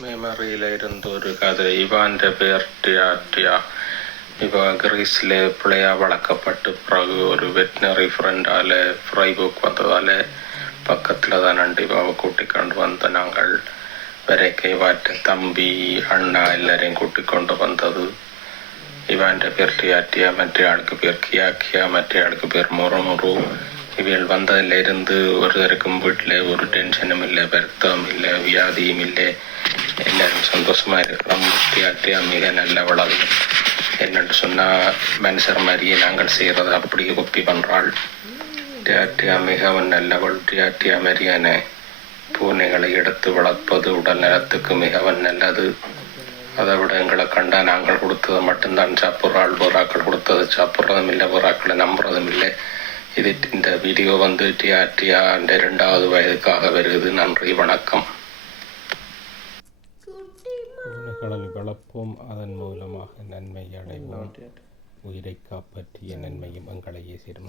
மெமரியில இருந்த ஒரு கதை இவான்ற பேர் டியா டியா இவ கிரீஸ்ல பிள்ளையா வளர்க்கப்பட்டு பிறகு ஒரு வெட்டினரி ஃப்ரெண்டால ஃப்ரைபுக் வந்ததால பக்கத்துல தான் நண்டு இவாவை கூட்டிக்கொண்டு வந்த நாங்கள் வரைக்கை வாட்ட தம்பி அண்ணா எல்லாரையும் கூட்டிக்கொண்டு வந்தது இவான்ற பேர் டியாட்டியா மற்ற ஆளுக்கு பேர் கியாக்கியா மற்ற ஆளுக்கு பேர் முறமுறு இவள் வந்ததுல இருந்து ஒருத்தருக்கும் வீட்டில் ஒரு டென்ஷனும் இல்லை வருத்தம் இல்லை வியாதியும் இல்லை எல்லாரும் சந்தோஷமா இருக்கிறோம் டியாட்டியா மிக நல்ல வளவு என்னன்னு சொன்னா மனுஷர் மாதிரியே நாங்கள் செய்கிறத அப்படியே ஒப்பி பண்ணுறாள் டியாட்டியா மிகவும் நல்லவள் டியாட்டியா மாதிரியான பூனைகளை எடுத்து வளர்ப்பது உடல் நலத்துக்கு மிகவும் நல்லது. அதை விட எங்களை கண்டா நாங்கள் கொடுத்ததை மட்டும்தான் சாப்பிட்றாள். புறாக்கள் கொடுத்ததை சாப்பிட்றதும் இல்லை புறாக்களை நம்புறதும் இல்லை. இது இந்த வீடியோ வந்து டியா டியா இரண்டாவது வயதுக்காக வருகிறது. நன்றி வணக்கம். பூனைகளை வளர்ப்போம் அதன் மூலமாக நன்மை அடைவோம் உயிரை காப்பாற்றிய நன்மையும் எங்களையே சேரும்.